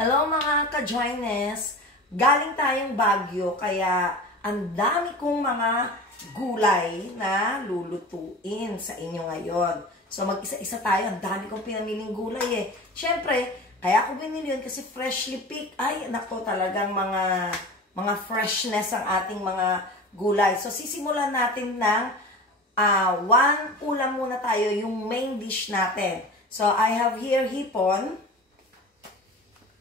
Hello mga ka-joiners! Galing tayong Baguio kaya ang dami kong mga gulay na lulutuin sa inyo ngayon. So mag-isa-isa tayo, ang dami kong pinamiling gulay eh. Siyempre, kaya ako binili yun kasi freshly picked. Ay, nako talagang mga freshness ang ating mga gulay. So sisimulan natin ng one ulam muna tayo, yung main dish natin. So I have here hipon.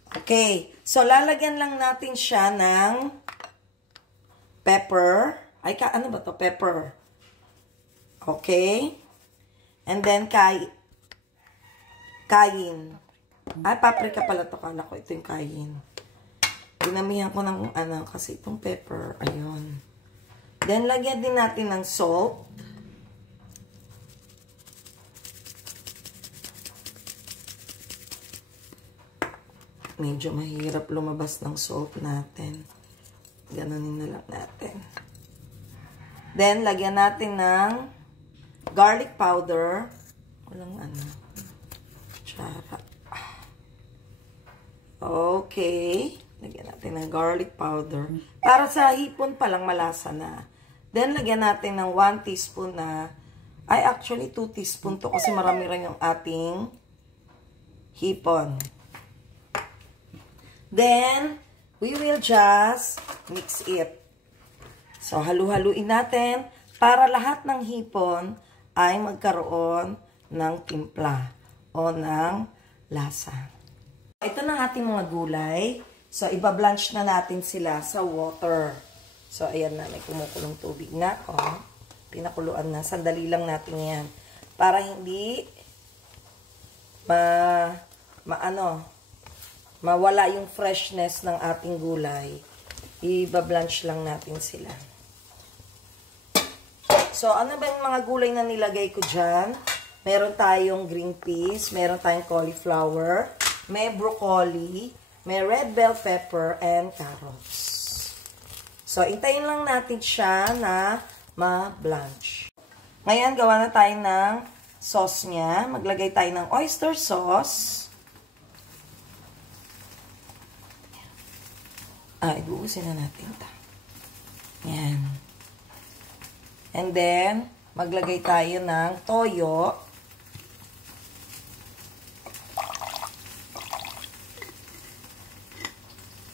Okay, so lalagyan lang natin siya ng pepper. Ay, ano ba to? Pepper. Okay. And then, kayin. Ay, paprika pala to. Kala ko ito yung kayin. Dinamihan ko ng kasi itong pepper. Ayun. Then, lagyan din natin ng salt. Medyo mahirap lumabas ng salt natin. Ganunin na lang natin. Then, lagyan natin ng garlic powder. Walang Tsara. Okay. Lagyan natin ng garlic powder. Para sa hipon pa lang malasa na. Then, lagyan natin ng 1 teaspoon na, ay actually 2 teaspoon to kasi marami rin yung ating hipon. Then, we will just mix it. So, halu-haluin natin para lahat ng hipon ay magkaroon ng timpla o ng lasa. Ito na ating mga gulay. So, iba-blanch na natin sila sa water. So, ayan na, may kumukulong tubig na. Oh, pinakuluan na. Sandali lang natin yan. Para hindi mawala yung freshness ng ating gulay, i-blanch lang natin sila. So, ano ba yung mga gulay na nilagay ko dyan? Meron tayong green peas, meron tayong cauliflower, may broccoli, may red bell pepper, and carrots. So, intayin lang natin siya na ma-blanch. Ngayon, gawa na tayo ng sauce niya. Maglagay tayo ng oyster sauce. Ibuusin na natin ito. Yan. And then, maglagay tayo ng toyo.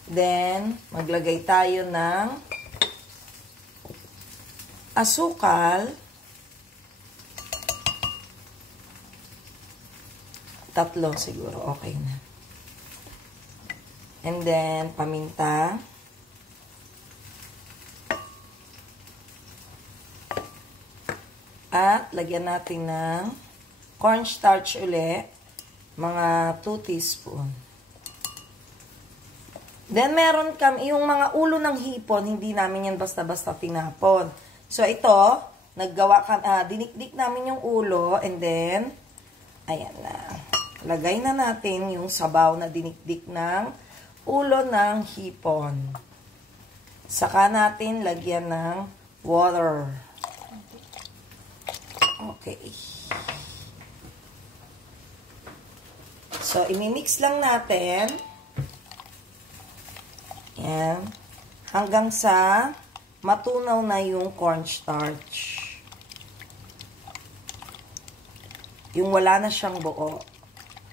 Then, maglagay tayo ng asukal. 3 siguro, okay na. And then, paminta. At, lagyan natin ng cornstarch uli. Mga 2 teaspoon. Then, meron kami, yung mga ulo ng hipon, hindi namin yan basta-basta tinapon. So, ito, dinikdik namin yung ulo. And then, ayan na. Lagay na natin yung sabaw na dinikdik ng ulo ng hipon. Saka natin lagyan ng water. Okay. So, imimix lang natin. Yan. Hanggang sa matunaw na yung cornstarch. Yung wala na siyang buo.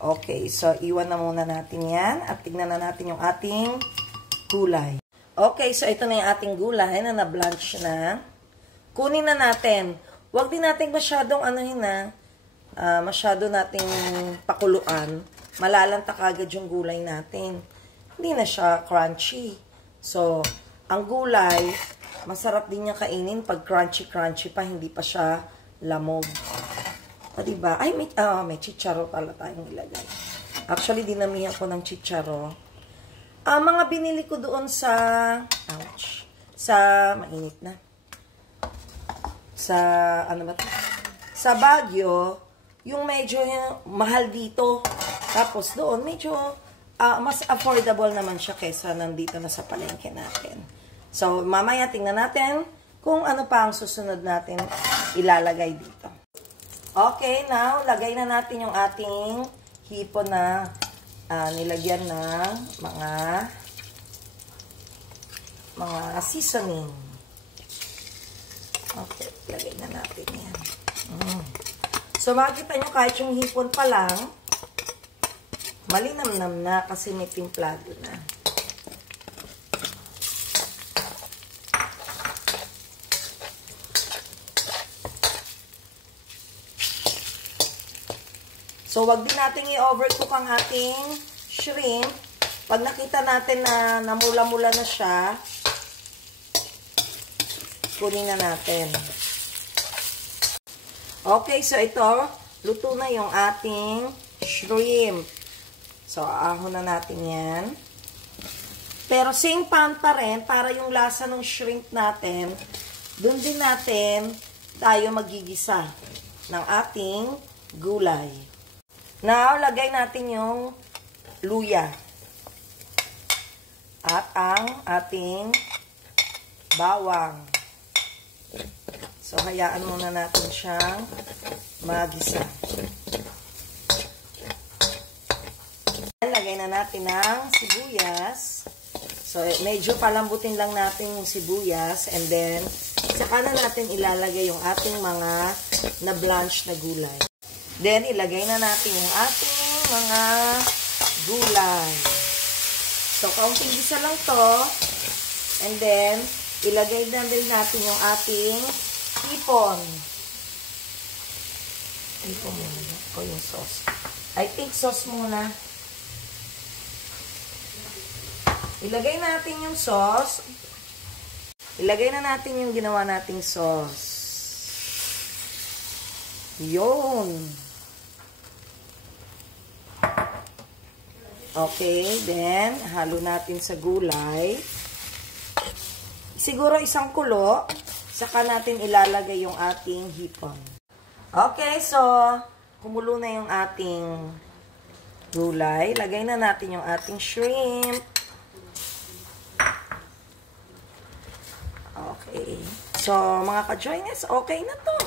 Okay, so iwan na muna natin yan at tignan na natin yung ating gulay. Okay, so ito na yung ating gulay na na-blanch na. Kunin na natin. Huwag din natin masyadong masyado nating pakuluan. Malalanta kagad yung gulay natin. Hindi na siya crunchy. So, ang gulay, masarap din niya kainin pag crunchy-crunchy pa, hindi pa siya lamog. Diba? Ay, may chicharo pala tayong ilagay. Actually, dinamihan ko ng chicharo. Mga binili ko doon sa, mainit na. Sa Baguio, yung medyo mahal dito. Tapos doon, medyo mas affordable naman siya kesa nandito na sa palengke natin. So, mamaya tingnan natin kung ano pa ang susunod natin ilalagay dito. Okay, now, lagay na natin yung ating hipon na nilagyan ng mga seasoning. Okay, lagay na natin yan. So, makikita nyo kahit yung hipon pa lang, malinamnam na kasi may timplado na. So, wag din natin i-overcook ang ating shrimp. Pag nakita natin na namula-mula na siya, kunin na natin. Okay, so ito, luto na yung ating shrimp. So, ahon na natin yan. Pero same pan pa rin, para yung lasa ng shrimp natin, dun din natin tayo magigisa ng ating gulay. Now, lagay natin yung luya. At ang ating bawang. So, hayaan muna natin siyang magisa. Lagay na natin ang sibuyas. So, medyo palambutin lang natin yung sibuyas. And then, saka na natin ilalagay yung ating mga na-blanch na gulay. Then, ilagay na natin yung ating mga gulay. So, kaunting gisa lang to. And then, ilagay na din natin yung ating hipon. Hipon muna. O yung sauce. I think sauce muna. Ilagay natin yung sauce. Ilagay na natin yung ginawa nating sauce. Yun. Okay, then, halo natin sa gulay. Siguro isang kulo, saka natin ilalagay yung ating hipon. Okay, so, kumulo na yung ating gulay. Lagay na natin yung ating shrimp. Okay. So, mga ka-joiners, okay na to.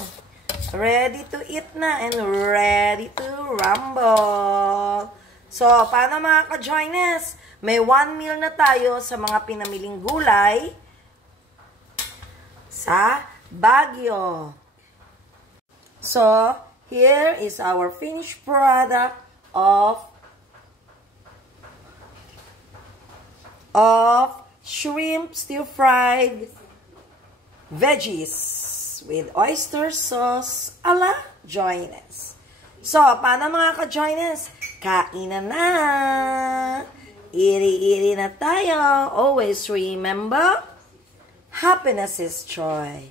Ready to eat na and ready to rumble. So, paano mga ka-joiners? May 1 meal na tayo sa mga pinamiling gulay sa Baguio. So, here is our finished product of shrimp stir-fried veggies with oyster sauce a la Joyness. So, paano mga ka-Joyness? Kainan na! Iri-iri na tayo. Always remember, happiness is joy.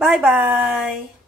Bye-bye!